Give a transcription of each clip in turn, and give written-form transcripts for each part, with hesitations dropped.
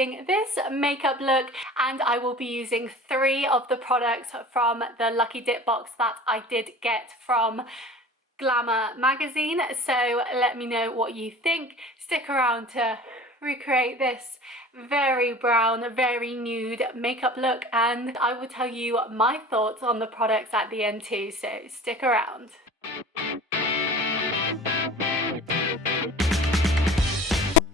recreating this makeup look, and I will be using 3 of the products from the Lucky Dip box that I did get from Glamour Magazine. So let me know what you think. Stick around to recreate this very brown, very nude makeup look, and I will tell you my thoughts on the products at the end too, so stick around.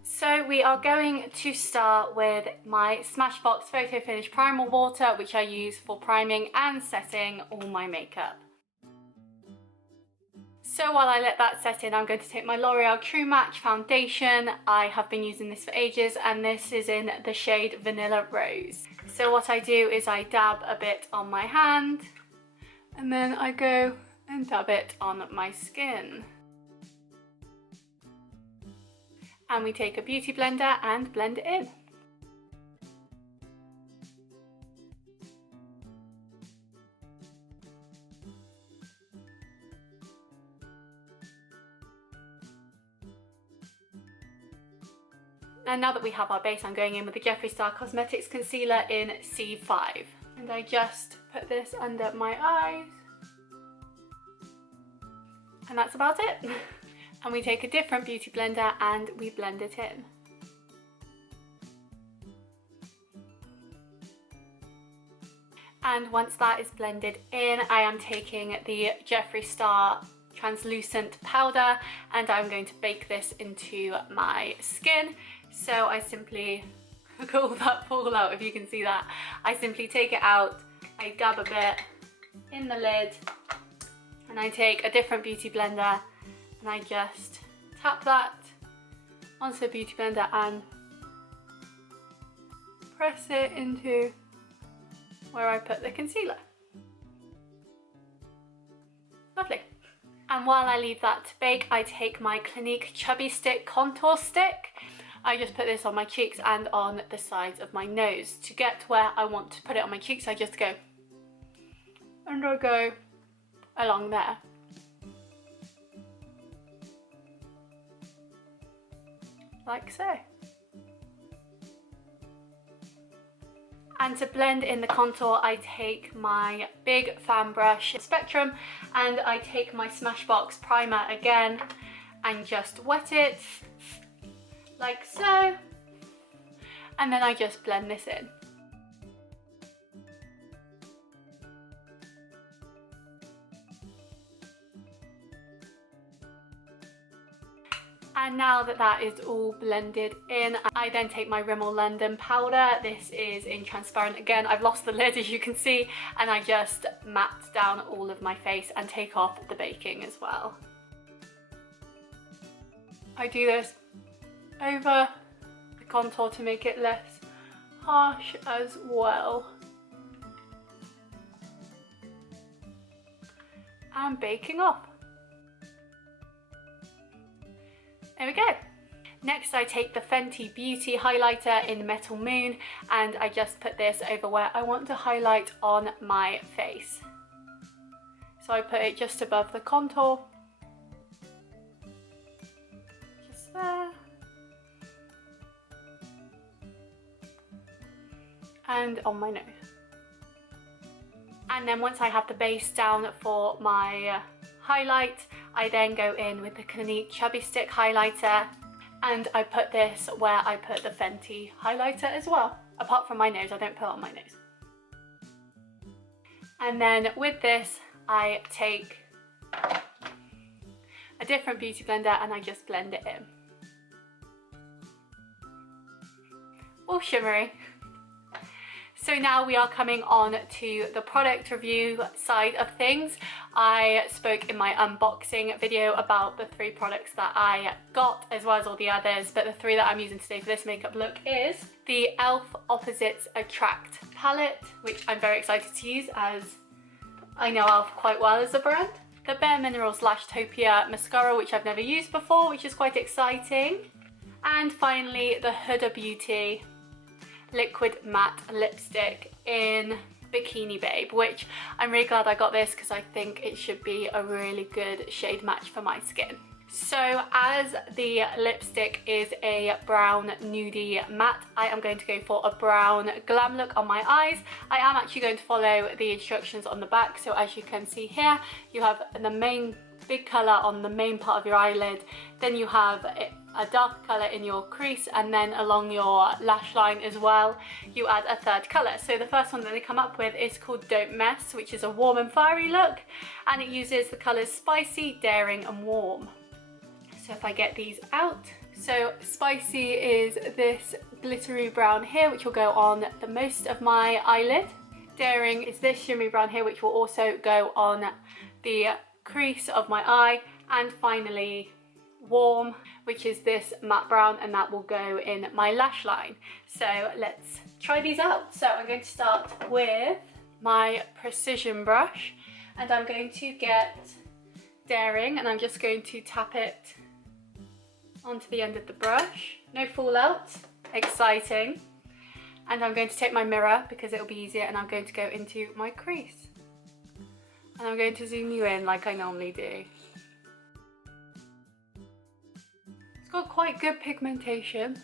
So we are going to start with my Smashbox Photo Finish Primer Water, which I use for priming and setting all my makeup. So while I let that set in, I'm going to take my L'Oreal True Match foundation. I have been using this for ages, and this is in the shade Vanilla Rose. So what I do is I dab a bit on my hand, and then I go and dab it on my skin. And we take a beauty blender and blend it in. And now that we have our base, I'm going in with the Jeffree Star Cosmetics Concealer in C5. And I just put this under my eyes. And that's about it. And we take a different beauty blender and we blend it in. And once that is blended in, I am taking the Jeffree Star translucent powder, and I'm going to bake this into my skin. So I simply, look at all that fall out, if you can see that. I simply take it out, I dab a bit in the lid, and I take a different beauty blender and I just tap that onto the beauty blender and press it into where I put the concealer. Lovely. And while I leave that to bake, I take my Clinique Chubby Stick Contour Stick. I just put this on my cheeks and on the sides of my nose. To get to where I want to put it on my cheeks, I just go, and I go along there. Like so. And to blend in the contour, I take my big fan brush Spectrum, and I take my Smashbox primer again and just wet it like so, and then I just blend this in. And now that that is all blended in, I then take my Rimmel London powder. This is in transparent again. I've lost the lid, as you can see, and I just matte down all of my face and take off the baking as well. I do this over the contour to make it less harsh as well. And baking off. There we go. Next I take the Fenty Beauty highlighter in Metal Moon, and I just put this over where I want to highlight on my face. So I put it just above the contour, just there, and on my nose. And then once I have the base down for my highlight, I then go in with the Clinique Chubby Stick highlighter, and I put this where I put the Fenty highlighter as well. Apart from my nose, I don't put it on my nose. And then with this, I take a different beauty blender and I just blend it in. All shimmery. So now we are coming on to the product review side of things. I spoke in my unboxing video about the 3 products that I got, as well as all the others, but the 3 that I'm using today for this makeup look is the E.L.F. Opposites Attract palette, which I'm very excited to use as I know E.L.F. quite well as a brand. The bareMinerals Lashtopia mascara, which I've never used before, which is quite exciting. And finally, the Huda Beauty liquid matte lipstick in Bikini Babe, which I'm really glad I got this because I think it should be a really good shade match for my skin. So as the lipstick is a brown nudie matte, I am going to go for a brown glam look on my eyes. I am actually going to follow the instructions on the back. So as you can see here, you have the main big colour on the main part of your eyelid, then you have a dark colour in your crease, and then along your lash line as well you add a third colour. So the first one that they come up with is called Don't Mess, which is a warm and fiery look, and it uses the colours Spicy, Daring and Warm. So if I get these out, so Spicy is this glittery brown here, which will go on the most of my eyelid. Daring is this shimmery brown here, which will also go on the crease of my eye. And finally Warm, which is this matte brown, and that will go in my lash line. So let's try these out. So I'm going to start with my precision brush, and I'm going to get Daring, and I'm just going to tap it onto the end of the brush. No fallout, exciting. And I'm going to take my mirror because it'll be easier, and I'm going to go into my crease. And I'm going to zoom you in like I normally do. It's got quite good pigmentation.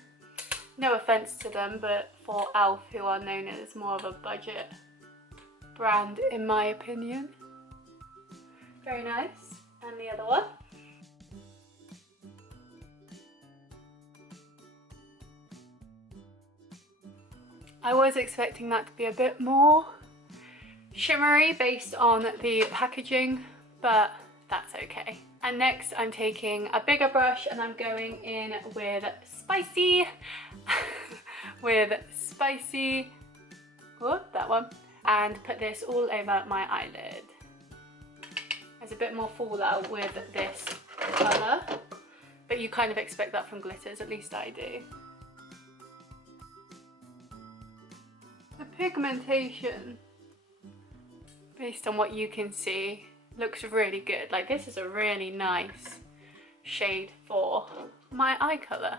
No offense to them, but for E.L.F, who are known as more of a budget brand in my opinion. Very nice. And the other one. I was expecting that to be a bit more shimmery based on the packaging, but that's okay. And next I'm taking a bigger brush, and I'm going in with Spicy, oh, that one, and put this all over my eyelid. There's a bit more fallout with this colour, but you kind of expect that from glitters, at least I do. The pigmentation, based on what you can see, looks really good. Like, this is a really nice shade for my eye colour.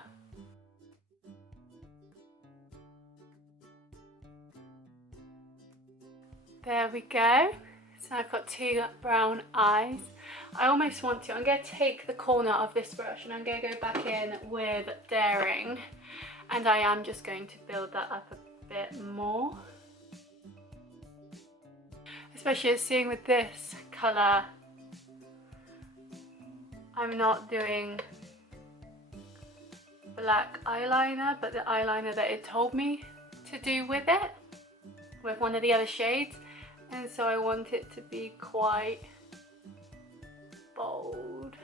There we go. So I've got two brown eyes. I almost want to, I'm going to take the corner of this brush and I'm going to go back in with Daring, and I am just going to build that up a bit more. Especially seeing with this colour, I'm not doing black eyeliner, but the eyeliner that it told me to do with it, with one of the other shades, and so I want it to be quite bold.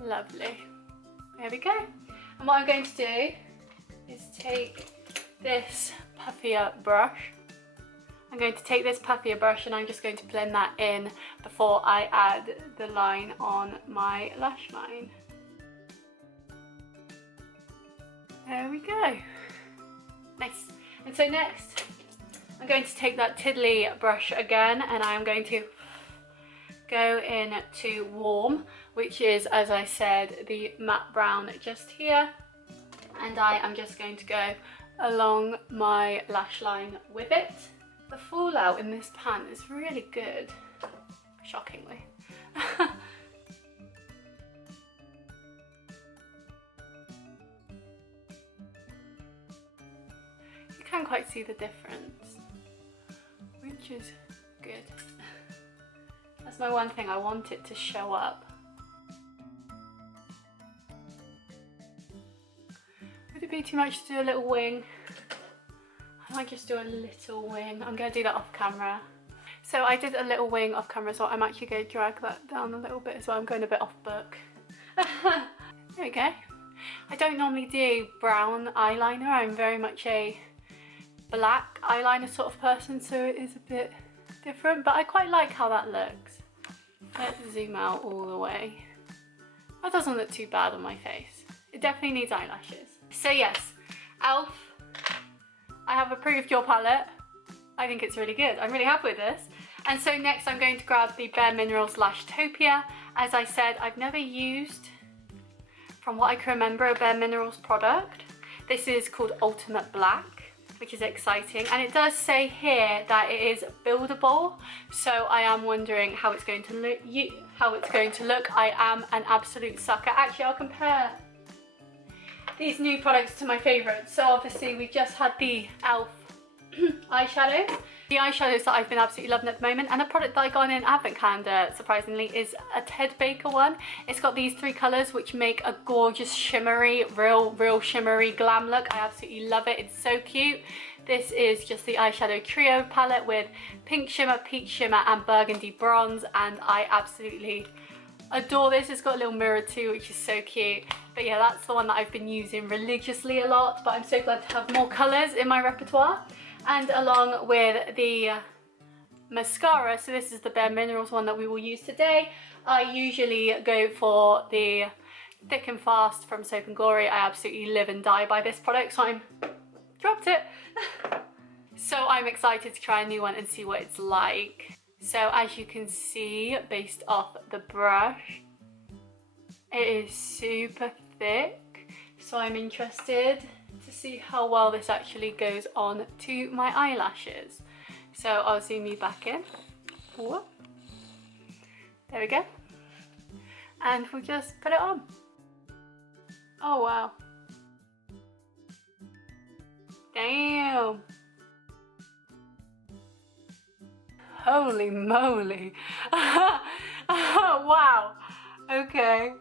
Lovely. There we go. And what I'm going to do is take this puffier brush. I'm going to take this puffier brush and I'm just going to blend that in before I add the line on my lash line. There we go. Nice. And so next, I'm going to take that Tiddly brush again, and I'm going to go in to Warm, which is, as I said, the matte brown just here. And I am just going to go along my lash line with it. The fallout in this pan is really good, shockingly. You can't quite see the difference, which is good. That's my one thing, I want it to show up. Would it be too much to do a little wing? I might just do a little wing. I'm going to do that off camera. So I did a little wing off camera, so I'm actually going to drag that down a little bit as well. I'm going a bit off book. There we go. I don't normally do brown eyeliner. I'm very much a black eyeliner sort of person, so it is a bit different, but I quite like how that looks. Let's zoom out all the way. That doesn't look too bad on my face. It definitely needs eyelashes. So yes, E.L.F, I have approved your palette. I think it's really good. I'm really happy with this. And so next I'm going to grab the bareMinerals Lashtopia. As I said, I've never used, from what I can remember, a bareMinerals product. This is called Ultimate Black. which is exciting. And it does say here that it is buildable, so I am wondering how it's going to look. I am an absolute sucker. Actually, I'll compare these new products to my favourites. So obviously we've just had the E.L.F eyeshadows. The eyeshadows that I've been absolutely loving at the moment, and a product that I got in an advent calendar, surprisingly, is a Ted Baker one. It's got these 3 colours which make a gorgeous shimmery, real shimmery glam look. I absolutely love it. It's so cute. This is just the eyeshadow trio palette with pink shimmer, peach shimmer and burgundy bronze, and I absolutely adore this. It's got a little mirror too, which is so cute. But yeah, that's the one that I've been using religiously a lot, but I'm so glad to have more colours in my repertoire. And along with the mascara, so this is the bareMinerals one that we will use today. I usually go for the Thick and Fast from Soap and Glory. I absolutely live and die by this product, so dropped it. So I'm excited to try a new one and see what it's like. So as you can see, based off the brush, it is super thick. So I'm interested to see how well this actually goes on to my eyelashes. So I'll zoom you back in. Whoop. There we go. And we'll just put it on. Oh wow. Damn. Holy moly. Oh, wow. Okay.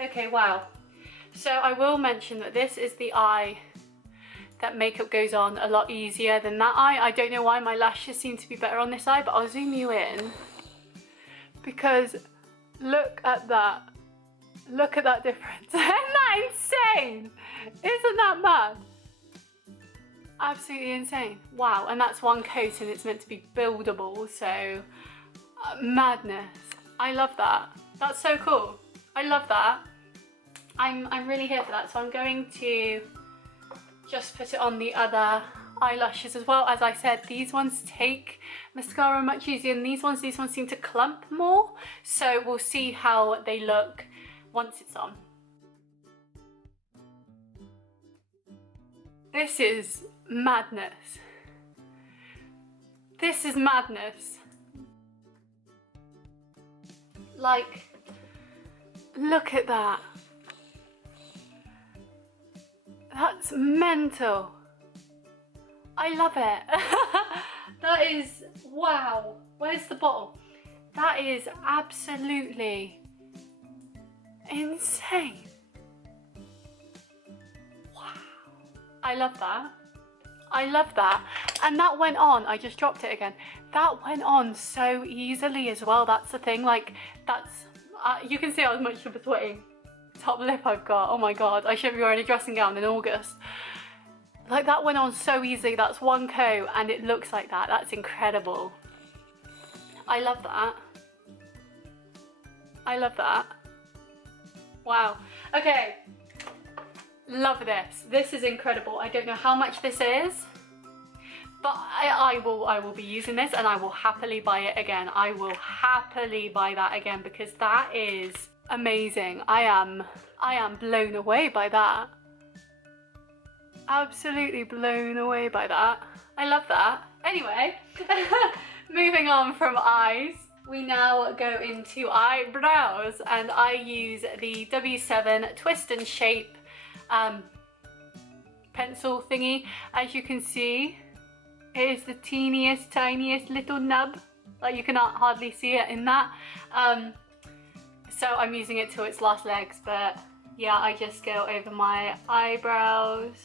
Okay, wow. So I will mention that this is the eye that makeup goes on a lot easier than that eye. I don't know why my lashes seem to be better on this eye, but I'll zoom you in because look at that. Look at that difference. Isn't that insane? Isn't that mad? Absolutely insane. Wow, and that's one coat and it's meant to be buildable, so madness. I love that. That's so cool. I love that. I'm really here for that, so I'm going to just put it on the other eyelashes as well. As I said, these ones take mascara much easier than these ones seem to clump more, so we'll see how they look once it's on. This is madness. This is madness. Like, look at that. That's mental. I love it. That is, wow. Where's the bottle? That is absolutely insane. Wow. I love that. I love that. And that went on, I just dropped it again. That went on so easily as well. That's the thing, like, that's, you can see how much of a sweaty top lip I've got. Oh my god, I should be wearing a dressing gown in August. Like, that went on so easily. That's one coat and it looks like that. That's incredible. I love that. I love that. Wow. Okay. Love this. This is incredible. I don't know how much this is, but I will be using this and I will happily buy it again. I will happily buy that again because that is amazing. I am blown away by that. Absolutely blown away by that. I love that. Anyway, moving on from eyes, we now go into eyebrows, and I use the W7 Twist and Shape pencil thingy. As you can see, it is the teeniest, tiniest little nub. Like, you cannot hardly see it in that. So I'm using it to its last legs, but yeah, I just go over my eyebrows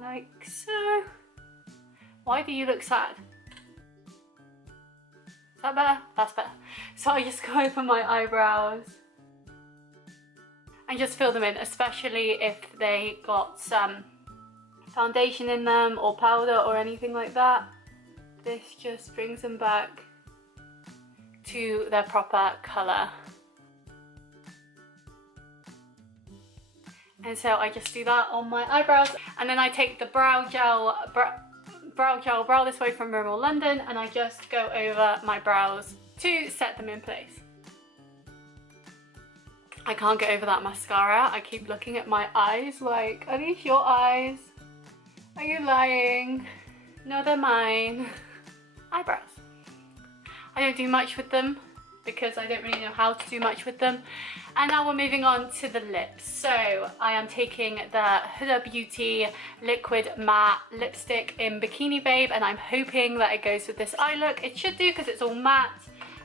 like so. Why do you look sad? Is that better? That's better. So I just go over my eyebrows and just fill them in, especially if they got some foundation in them or powder or anything like that. This just brings them back to their proper colour. And so I just do that on my eyebrows, and then I take the brow this way from Rimmel London, and I just go over my brows to set them in place. I can't get over that mascara. I keep looking at my eyes like, are these your eyes? Are you lying? No, they're mine. Eyebrows. I don't do much with them because I don't really know how to do much with them. And now we're moving on to the lips. So I am taking the Huda Beauty Liquid Matte Lipstick in Bikini Babe, and I'm hoping that it goes with this eye look. It should do because it's all matte,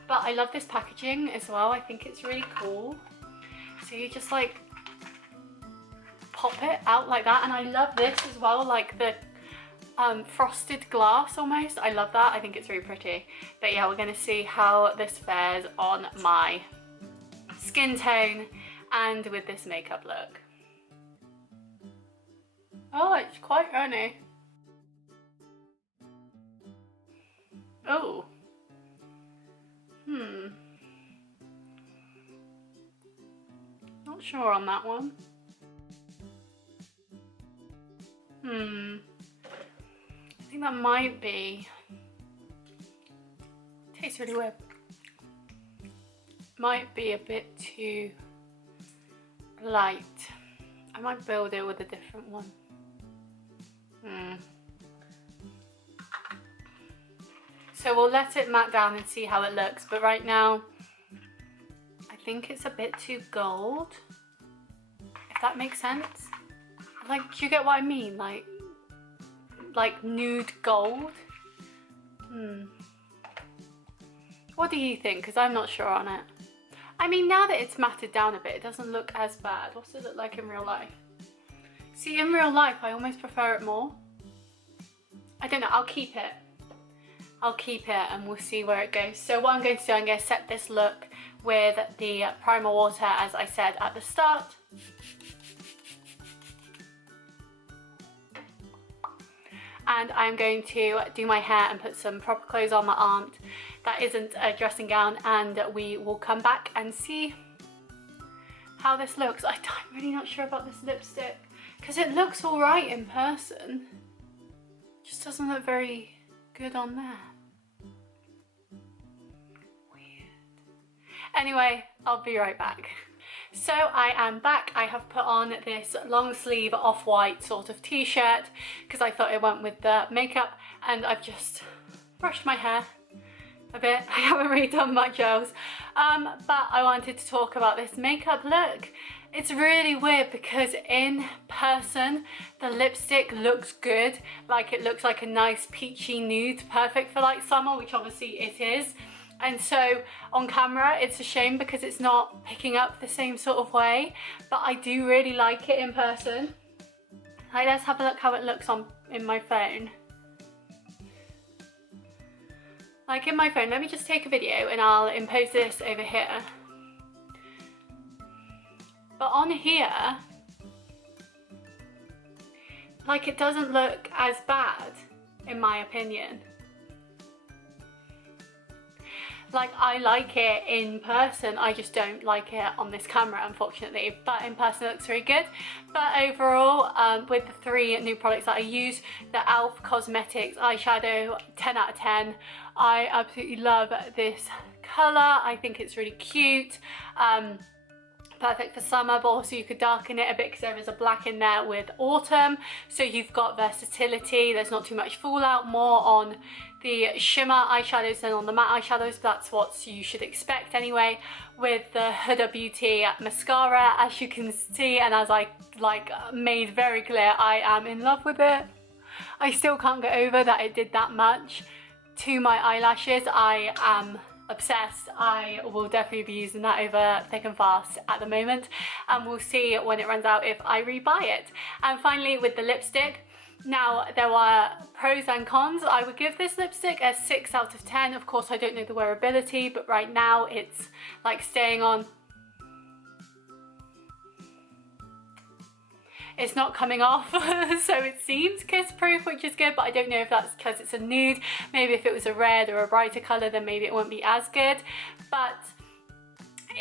but I love this packaging as well. I think it's really cool. So you just like pop it out like that, and I love this as well, like the frosted glass almost. I love that. I think it's really pretty. But yeah, we're gonna see how this fares on my skin tone and with this makeup look. Oh, it's quite runny. Oh. Not sure on that one. I think that might be. Tastes really weird. Might be a bit too light. I might build it with a different one. So we'll let it matte down and see how it looks, but right now I think it's a bit too gold, if that makes sense. Like, do you get what I mean? Like nude gold. What do you think? Because I'm not sure on it. I mean, now that it's matted down a bit, it doesn't look as bad. What's it look like in real life? See, in real life, I almost prefer it more. I don't know, I'll keep it. I'll keep it and we'll see where it goes. So what I'm going to do, I'm going to set this look with the primer water, as I said at the start. And I'm going to do my hair and put some proper clothes on that aren't, that isn't a dressing gown, and we will come back and see how this looks. I'm really not sure about this lipstick because it looks all right in person. Just doesn't look very good on there. Weird. Anyway, I'll be right back. So I am back. I have put on this long sleeve off-white sort of t-shirt because I thought it went with the makeup, and I've just brushed my hair a bit. I haven't really done much else, but I wanted to talk about this makeup look. It's really weird because in person the lipstick looks good, like it looks like a nice peachy nude, perfect for like summer, which obviously it is. And so on camera it's a shame because it's not picking up the same sort of way, but I do really like it in person. Like, let's have a look how it looks in my phone. Like in my phone, let me just take a video and I'll impose this over here. But on here, like, it doesn't look as bad in my opinion. Like, I like it in person, I just don't like it on this camera, unfortunately. But in person it looks really good. But overall, with the 3 new products that I use, the E.L.F. Cosmetics eyeshadow, 10 out of 10. I absolutely love this colour. I think it's really cute. Perfect for summer, but also you could darken it a bit because there is a black in there with autumn. So you've got versatility. There's not too much fallout, more on the shimmer eyeshadows than on the matte eyeshadows. That's what you should expect anyway. With the Huda Beauty mascara, as you can see, and as I made very clear, I am in love with it. I still can't get over that it did that much to my eyelashes. I am obsessed. I will definitely be using that over thick and fast at the moment, and we'll see when it runs out if I rebuy it. And finally, with the lipstick, now there were pros and cons. I would give this lipstick a 6 out of 10. Of course, I don't know the wearability, but right now it's like staying on. It's not coming off, so it seems kiss proof, which is good, but I don't know if that's because it's a nude. Maybe if it was a red or a brighter colour, then maybe it won't be as good. But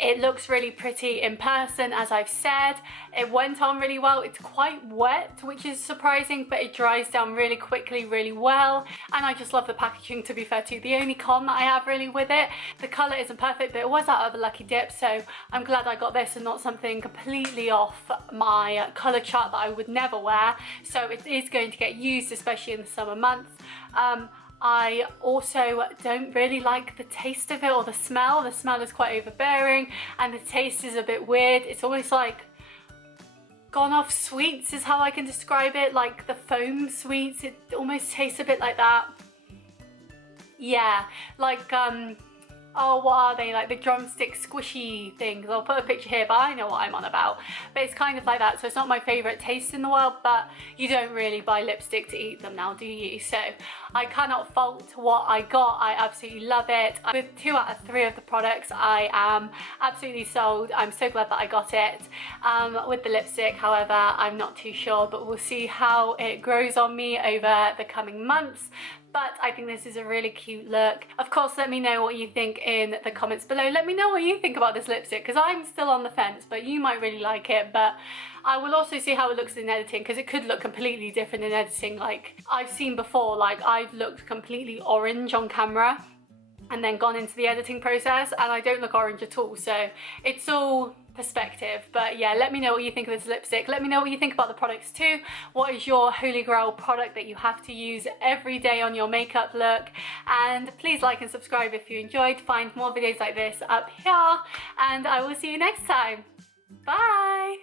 It looks really pretty in person, as I've said. It went on really well. It's quite wet, which is surprising, but it dries down really quickly, really well. And I just love the packaging, to be fair to you. The only con that I have really with it, the colour isn't perfect, but it was out of a lucky dip, so I'm glad I got this and not something completely off my colour chart that I would never wear. So it is going to get used, especially in the summer months. I also don't really like the taste of it or the smell. The smell is quite overbearing and the taste is a bit weird. It's almost like gone off sweets is how I can describe it, like the foam sweets. It almost tastes a bit like that. Yeah, like oh, what are they, like the drumstick squishy things? I'll put a picture here, but I know what I'm on about. But it's kind of like that, so it's not my favourite taste in the world, but you don't really buy lipstick to eat them now, do you? So I cannot fault what I got. I absolutely love it. With 2 out of 3 of the products, I am absolutely sold. I'm so glad that I got it. With the lipstick, however, I'm not too sure, but we'll see how it grows on me over the coming months. But I think this is a really cute look. Of course, let me know what you think in the comments below. Let me know what you think about this lipstick, because I'm still on the fence, but you might really like it. But I will also see how it looks in editing, because it could look completely different in editing. Like I've seen before, like I've looked completely orange on camera and then gone into the editing process and I don't look orange at all. So it's all perspective. But yeah, let me know what you think of this lipstick. Let me know what you think about the products too. What is your holy grail product that you have to use every day on your makeup look? And please like and subscribe if you enjoyed. Find more videos like this up here and I will see you next time. Bye.